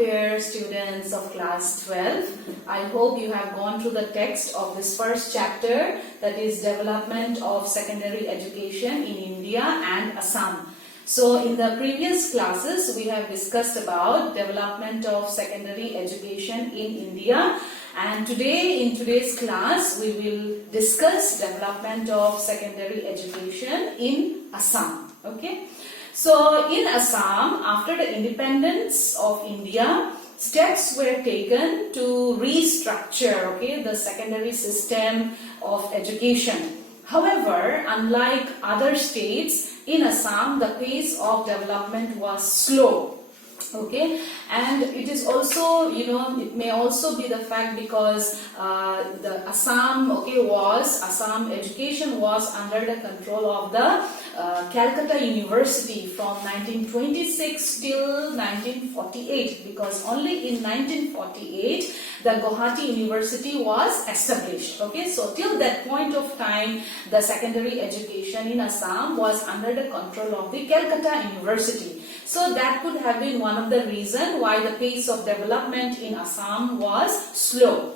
dear students of class 12. I hope you have gone through the text of this first chapter, that is development of secondary education in India and Assam. So in the previous classes we have discussed about development of secondary education in India, and today in today's class we will discuss development of secondary education in Assam. Okay. So in Assam, after the independence of India, steps were taken to restructure, the secondary system of education. However, unlike other states, in Assam the pace of development was slow. And it is also, it may also be the fact because the Assam education was under the control of the Calcutta University from 1926 till 1948, because only in 1948 the Guwahati University was established. So till that point of time the secondary education in Assam was under the control of the Calcutta University. So that could have been one of the reasons why the pace of development in Assam was slow.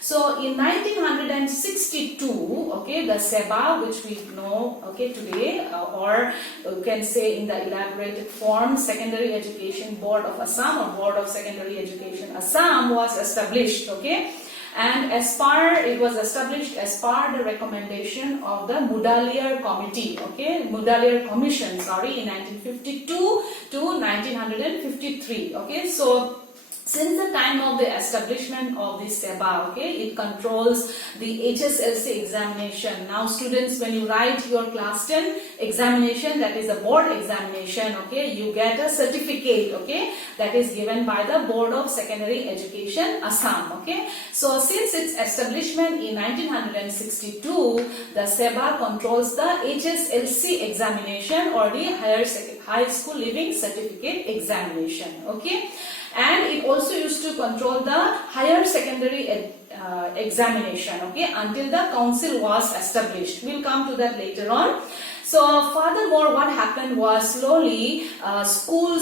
So in 1962, the SEBA, which we know today, or you can say in the elaborated form, Secondary Education Board of Assam or Board of Secondary Education Assam, was established. And it was established as per the recommendation of the Mudaliar Committee, Mudaliar Commission, in 1952 to 1953. So since the time of the establishment of the SEBA, it controls the HSLC examination. Now students, when you write your class 10 examination, that is a board examination, you get a certificate, that is given by the Board of Secondary Education Assam. So since its establishment in 1962, the SEBA controls the HSLC examination or the High School Living Certificate examination. And it also used to control the higher secondary examination, until the council was established. We'll come to that later on. So furthermore, what happened was slowly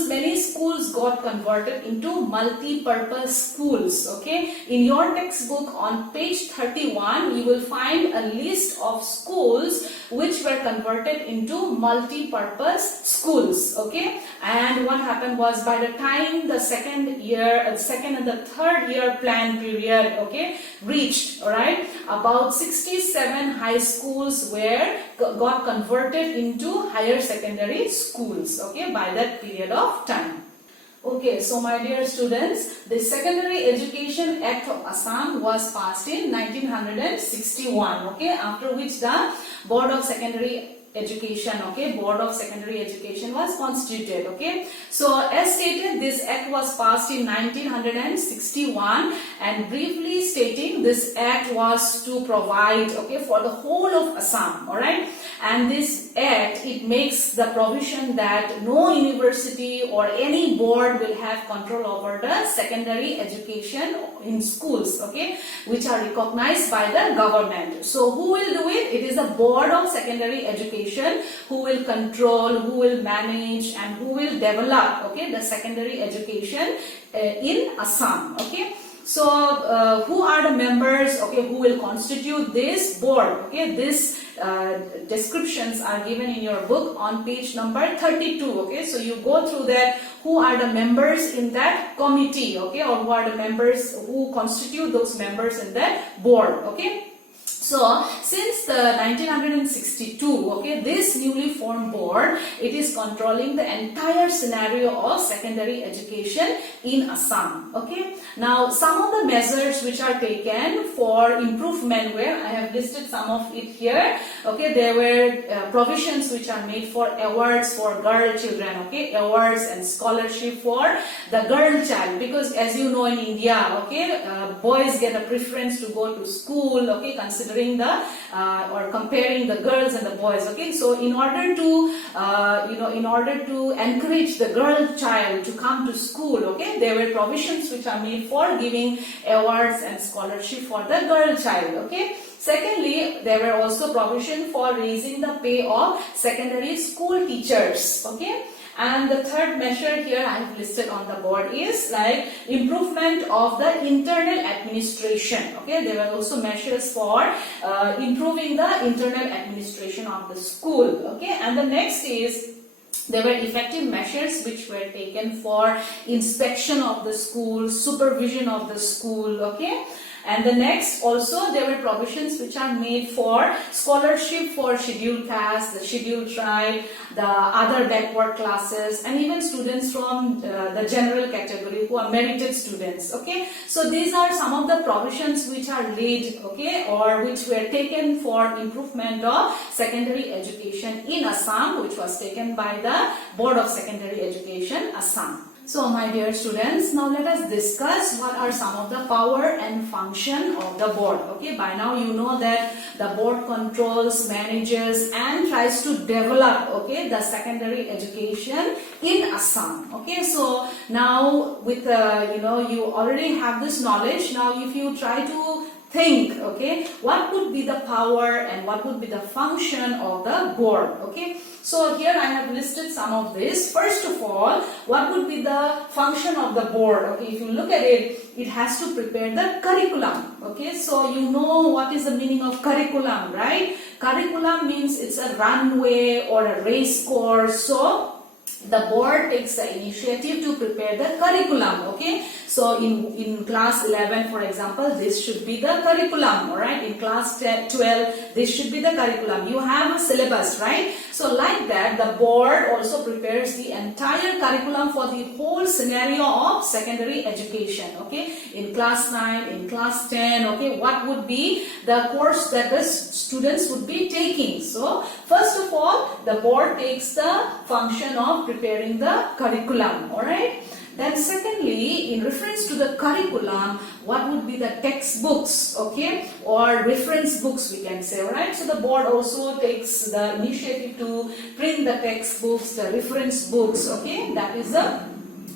many schools got converted into multi-purpose schools. In your textbook on page 31, you will find a list of schools which were converted into multi-purpose schools. And what happened was, by the time the second and the third year plan period reached, about 67 high schools got converted into higher secondary schools by that period of time. So my dear students, the Secondary Education Act of Assam was passed in 1961, after which the Board of Secondary Education, Board of Secondary Education was constituted. So as stated, this act was passed in 1961, and briefly stating, this act was to provide for the whole of Assam, and this act, it makes the provision that no university or any board will have control over the secondary education in schools, which are recognized by the government. So who will do it? It is the Board of Secondary Education who will control, who will manage, and who will develop the secondary education in Assam. So who are the members who will constitute this board? This descriptions are given in your book on page number 32. So you go through that, who are the members in that committee, or who are the members who constitute those members in that board. So since the 1962, this newly formed board, it is controlling the entire scenario of secondary education in Assam. Now some of the measures which are taken for improvement were, I have listed some of it here. There were provisions which are made for awards for girl children, awards and scholarship for the girl child, because as you know in India, boys get a preference to go to school, considering the or comparing the girls and the boys. So in order to encourage the girl child to come to school, there were provisions which are made for giving awards and scholarship for the girl child. Secondly, there were also provision for raising the pay of secondary school teachers. And the third measure here I have listed on the board is like improvement of the internal administration. Okay, there were also measures for improving the internal administration of the school. Okay, and the next is there were effective measures which were taken for inspection of the school, supervision of the school. Okay. And the next also there were provisions which are made for scholarship for scheduled caste, the scheduled tribe, the other backward classes, and even students from the general category who are merited students. Okay, so these are some of the provisions which are laid, okay, or which were taken for improvement of secondary education in Assam, which was taken by the Board of Secondary Education, Assam. So my dear students, now let us discuss what are some of the power and function of the board. Okay, by now you know that the board controls, manages and tries to develop, okay, the secondary education in Assam. Okay, so now with you already have this knowledge. Now if you try to think, okay, what would be the power and what would be the function of the board. Okay, so here I have listed some of this. First of all, what would be the function of the board? Okay, if you look at it, it has to prepare the curriculum. Okay, so you know what is the meaning of curriculum, right? Curriculum means it's a runway or a race course. So the board takes the initiative to prepare the curriculum. Okay, so in class 11, for example, this should be the curriculum. All right, in class 12, this should be the curriculum. You have a syllabus, right? So like that, the board also prepares the entire curriculum for the whole scenario of secondary education. Okay, in class 9, in class 10, okay, what would be the course that the students would be taking? So first of all, the board takes the function of preparing the curriculum. All right. Then secondly, in reference to the curriculum, what would be the textbooks, okay, or reference books we can say, right? So the board also takes the initiative to print the textbooks, the reference books, okay, that is the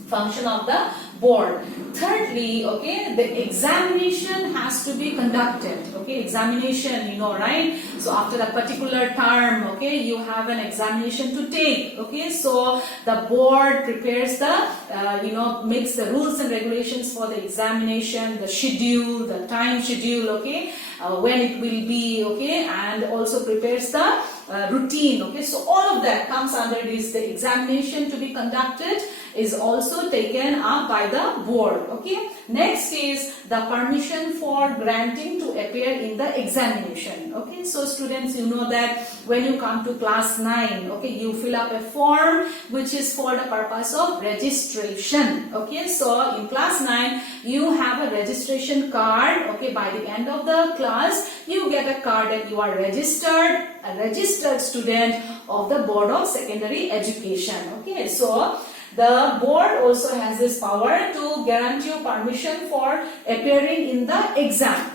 function of the board. Thirdly, okay, the examination has to be conducted. Okay, examination, you know, right? So after a particular term, okay, you have an examination to take. Okay, so the board prepares the, makes the rules and regulations for the examination, the schedule, the time schedule, okay, when it will be, okay, and also prepares the routine. Okay, so all of that comes under this. The examination to be conducted is also taken up by the board. Okay, next is the permission for granting to appear in the examination. Okay, so students, you know that when you come to class 9, okay, you fill up a form which is for the purpose of registration. Okay, so in class 9 you have a registration card. Okay, by the end of the class you get a card that you are registered, a registered student of the Board of Secondary Education. Okay, so the board also has this power to grant you permission for appearing in the exam.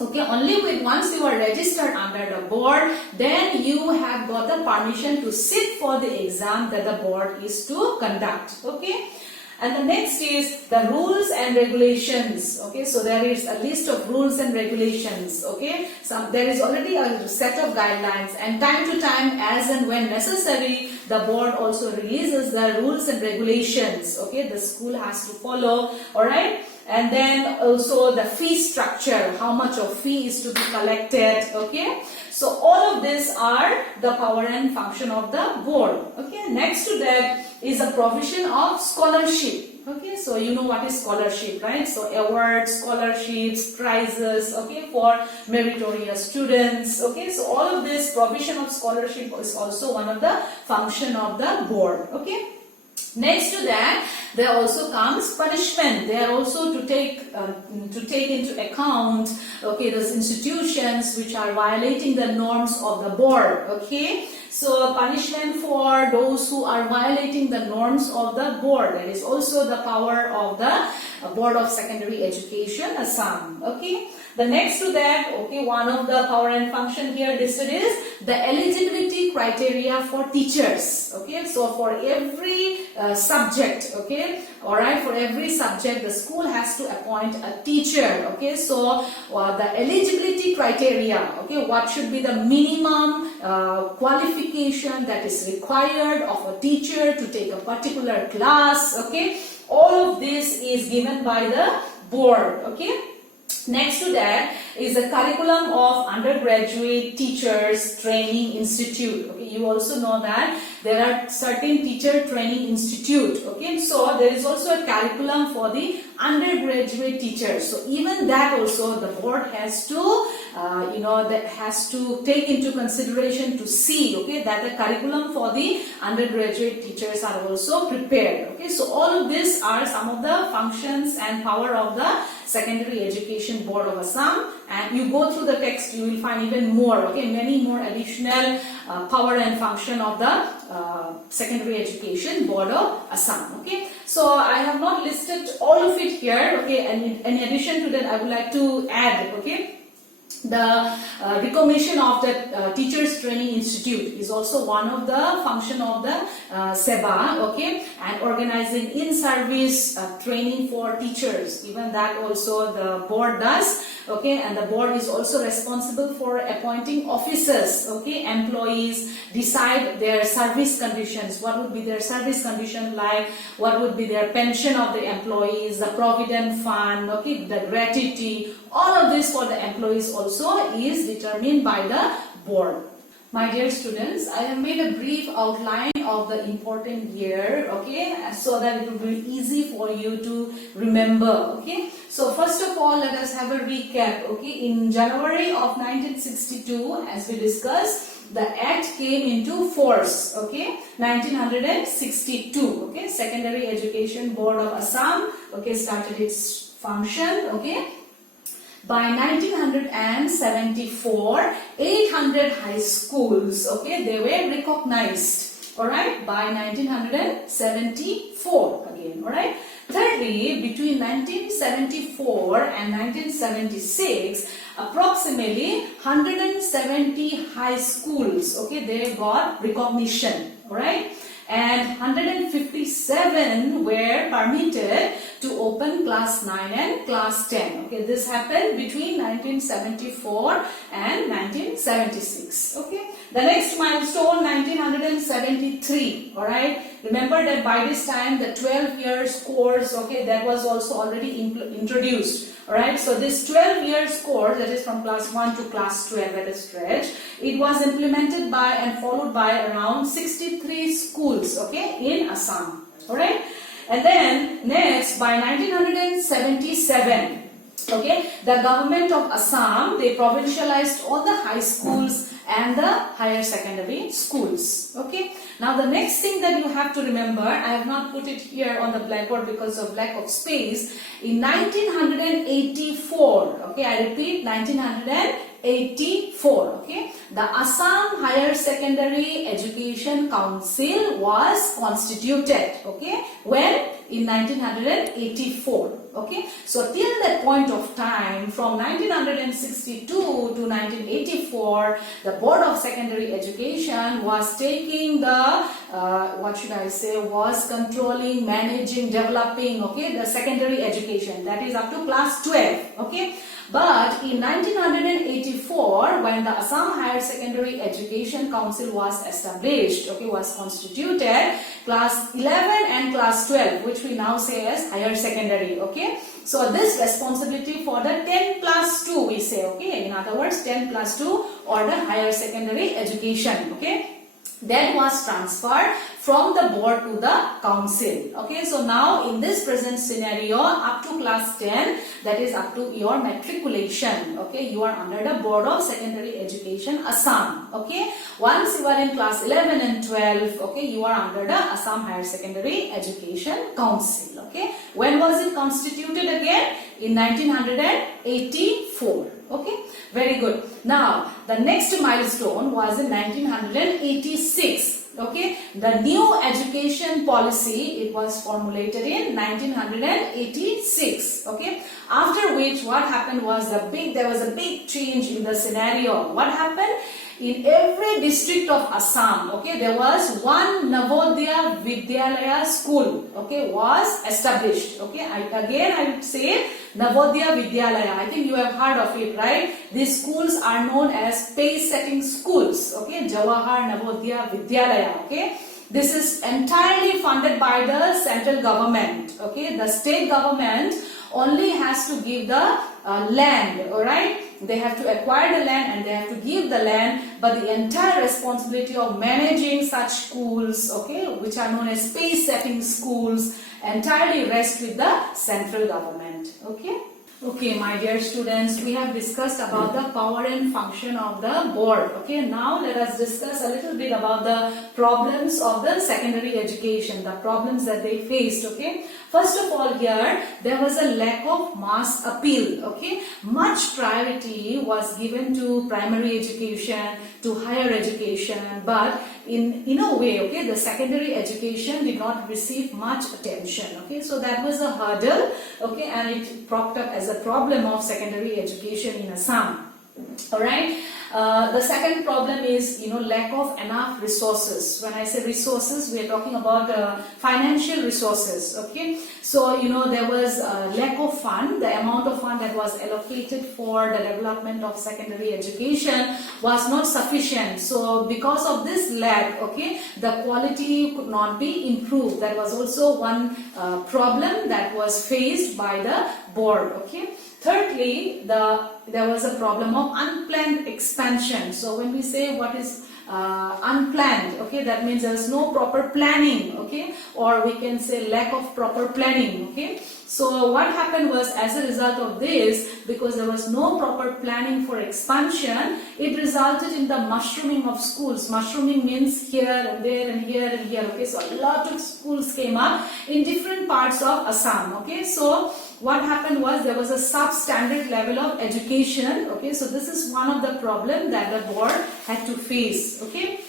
Okay, only with once you are registered under the board, then you have got the permission to sit for the exam that the board is to conduct. Okay. And the next is the rules and regulations. Okay, so there is a list of rules and regulations. Okay, there is already a set of guidelines, and time to time, as and when necessary, the board also releases the rules and regulations. Okay, the school has to follow. All right. And then also the fee structure, how much of fee is to be collected. Okay, so all of these are the power and function of the board. Okay, next to that is the provision of scholarship. Okay, so you know what is scholarship, right? So awards, scholarships, prizes, okay, for meritorious students. Okay, so all of this provision of scholarship is also one of the function of the board. Okay. Next to that, there also comes punishment. They are also to take into account, okay, those institutions which are violating the norms of the board. Okay, so punishment for those who are violating the norms of the board. There is also the power of the Board of Secondary Education, Assam. Okay. The next to that, okay, one of the power and function here listed is the eligibility criteria for teachers. Okay, so for every subject, okay, all right, for every subject the school has to appoint a teacher. Okay, so the eligibility criteria, okay, what should be the minimum qualification that is required of a teacher to take a particular class. Okay, all of this is given by the board. Okay. Next to that is the curriculum of undergraduate teachers training institute. Okay, you also know that there are certain teacher training institute. Okay, so there is also a curriculum for the undergraduate teachers. So even that also the board has to that has to take into consideration to see, okay, that the curriculum for the undergraduate teachers are also prepared. Okay, so all of these are some of the functions and power of the Secondary Education Board of Assam, and you go through the text, you will find even more, okay, many more additional power and function of the Secondary Education Board of Assam. Okay, so I have not listed all of it here. Okay, and in addition to that I would like to add, okay, the recognition of the Teachers Training Institute is also one of the function of the SEBA, okay, and organizing in-service training for teachers. Even that also the board does, okay, and the board is also responsible for appointing officers, okay, employees, decide their service conditions, what would be their service condition like, what would be their pension of the employees, the provident fund, okay, the gratuity, all of this for the employees also is determined by the board. My dear students, I have made a brief outline of the important year, okay, so that it will be easy for you to remember, okay. So first of all, let us have a recap, okay. In January of 1962, as we discussed, the Act came into force, okay, 1962, okay. Secondary Education Board of Assam, okay, started its function, okay. By 1974, 800 high schools, okay, they were recognized, alright, by 1974 again, alright. Thirdly, between 1974 and 1976, approximately 170 high schools, okay, they got recognition, alright. And 157 were permitted to open class 9 and class 10. Okay, this happened between 1974 and 1976. Okay, the next milestone 1973. All right, remember that by this time the 12 years course, okay, that was also already introduced. Alright, so this 12 years course, that is from class 1 to class 12 at a stretch, it was implemented by and followed by around 63 schools, okay, in Assam. Alright, and then next by 1977, okay, the government of Assam, they provincialized all the high schools and the higher secondary schools. Okay, now the next thing that you have to remember, I have not put it here on the blackboard because of lack of space. In 1984, okay, I repeat, 1984, okay, the Assam Higher Secondary Education Council was constituted, okay, when? In 1984, okay. So till that point of time, from 1962 to 1984, the Board of Secondary Education was taking the, was controlling, managing, developing, okay, the secondary education, that is up to class 12, okay. But in 1984, when the Assam Higher Secondary Education Council was established, okay, was constituted, class 11 and class 12, which we now say as higher secondary, okay. So this responsibility for the 10 plus 2 we say, okay, in other words 10 plus 2 or the higher secondary education, okay, that was transferred from the board to the council. Okay, so now in this present scenario, up to class 10, that is up to your matriculation, okay, you are under the Board of Secondary Education Assam. Okay, once you are in class 11 and 12, okay, you are under the Assam Higher Secondary Education Council. Okay, when was it constituted again? In 1984. Okay, very good. Now the next milestone was in 1986. Okay, the new education policy, it was formulated in 1986. Okay, after which what happened was there was a big change in the scenario. What happened? In every district of Assam, okay, there was one Navodaya Vidyalaya school, okay, was established. Okay, I would say Navodaya Vidyalaya. I think you have heard of it, right? These schools are known as pace-setting schools. Okay, Jawahar Navodaya Vidyalaya. Okay, this is entirely funded by the central government. Okay, the state government only has to give the land. All right. They have to acquire the land and they have to give the land, but the entire responsibility of managing such schools, okay, which are known as pace-setting schools, entirely rests with the central government. Okay. Okay, my dear students, we have discussed about the power and function of the board. Okay, now let us discuss a little bit about the problems of the secondary education, the problems that they faced. Okay, first of all, here there was a lack of mass appeal. Okay, much priority was given to primary education, to higher education, but in a way, okay, the secondary education did not receive much attention. Okay, so that was a hurdle, okay, and it propped up as a problem of secondary education in Assam. All right. The second problem is, lack of enough resources. When I say resources, we are talking about financial resources. Okay, so there was a lack of fund. The amount of fund that was allocated for the development of secondary education was not sufficient. So because of this lack, okay, the quality could not be improved. That was also one problem that was faced by the board. Okay. Thirdly, there was a problem of unplanned expansion. So when we say what is unplanned, okay, that means there is no proper planning, okay, or we can say lack of proper planning. Okay, so what happened was, as a result of this, because there was no proper planning for expansion, it resulted in the mushrooming of schools. Mushrooming means here and there and here and here. Okay, so a lot of schools came up in different parts of Assam. Okay, so what happened was there was a substandard level of education. Okay, so this is one of the problems that the board had to face. Okay,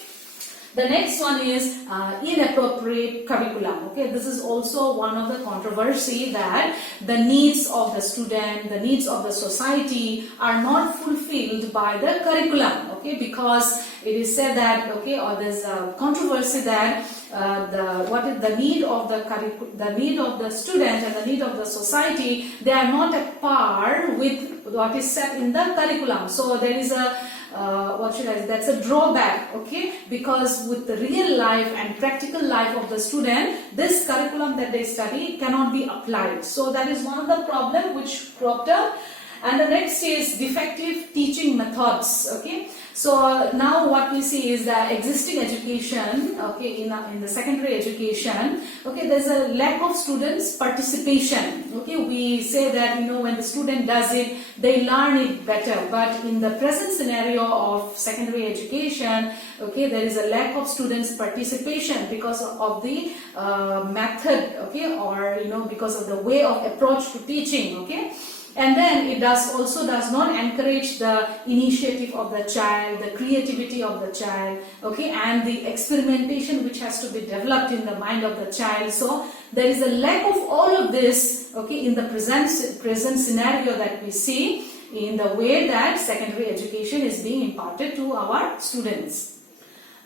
the next one is inappropriate curriculum. Okay, this is also one of the controversy, that the needs of the student, the needs of the society are not fulfilled by the curriculum. Okay, because it is said that, okay, or there's a controversy that the need of the student and the need of the society, they are not at par with what is set in the curriculum. So there is a that's a drawback, okay, because with the real life and practical life of the student, this curriculum that they study cannot be applied. So that is one of the problems which cropped up. And the next is defective teaching methods. Okay, so now what we see is that existing education, okay, in the secondary education, okay, there's a lack of students' participation. Okay, we say that when the student does it, they learn it better. But in the present scenario of secondary education, okay, there is a lack of students' participation because of the method, okay, or because of the way of approach to teaching. Okay. And then it also does not encourage the initiative of the child, the creativity of the child, okay, and the experimentation which has to be developed in the mind of the child. So there is a lack of all of this, okay, in the present scenario that we see in the way that secondary education is being imparted to our students.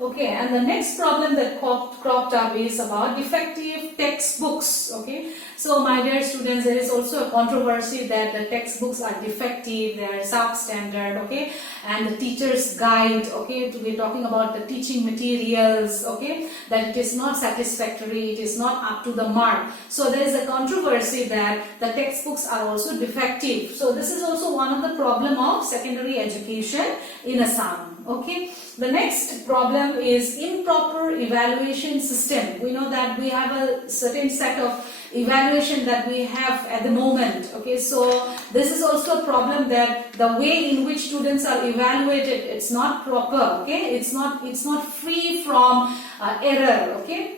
Okay, and the next problem that cropped up is about defective textbooks. Okay, so my dear students, there is also a controversy that the textbooks are defective, they are substandard. Okay, and the teacher's guide. Okay, we're talking about the teaching materials. Okay, that it is not satisfactory, it is not up to the mark. So there is a controversy that the textbooks are also defective. So this is also one of the problem of secondary education in Assam. Okay, the next problem is improper evaluation system. We know that we have a certain set of evaluation that we have at the moment. Okay, so this is also a problem, that the way in which students are evaluated, it's not proper. Okay, it's not free from error. Okay.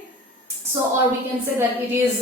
So, or we can say that it is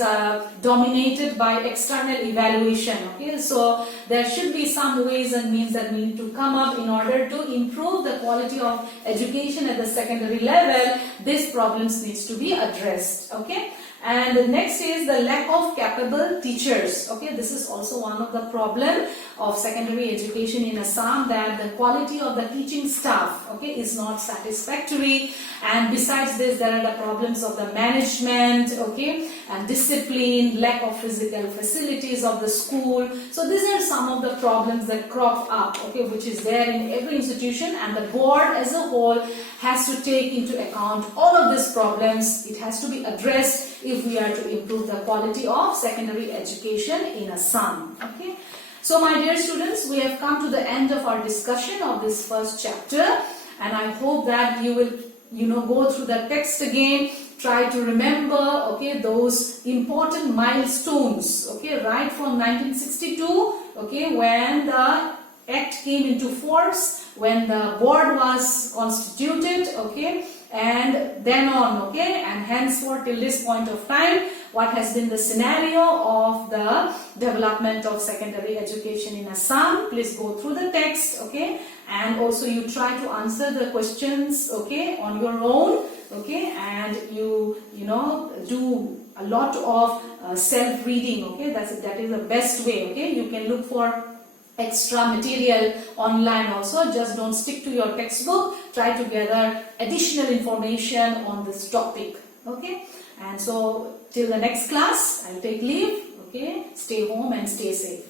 dominated by external evaluation. Okay, so there should be some ways and means that we need to come up in order to improve the quality of education at the secondary level. These problems needs to be addressed. Okay. And the next is the lack of capable teachers. Okay, this is also one of the problem of secondary education in Assam, that the quality of the teaching staff, okay, is not satisfactory. And besides this, there are the problems of the management, okay, and discipline, lack of physical facilities of the school. So these are some of the problems that crop up, okay, which is there in every institution, and the board as a whole has to take into account all of these problems. It has to be addressed if we are to improve the quality of secondary education in Assam. Okay. So my dear students, we have come to the end of our discussion of this first chapter, and I hope that you will go through the text again, try to remember, okay, those important milestones, okay, right from 1962, okay, when the Act came into force, when the board was constituted, okay, and then on, okay, and henceforth till this point of time, what has been the scenario of the development of secondary education in Assam. Please go through the text, okay, and also you try to answer the questions, okay, on your own, okay, and you do a lot of self-reading, okay, that is the best way, okay. You can look for extra material online also. Just don't stick to your textbook. Try to gather additional information on this topic. Okay. And so till the next class, I'll take leave. Okay. Stay home and stay safe.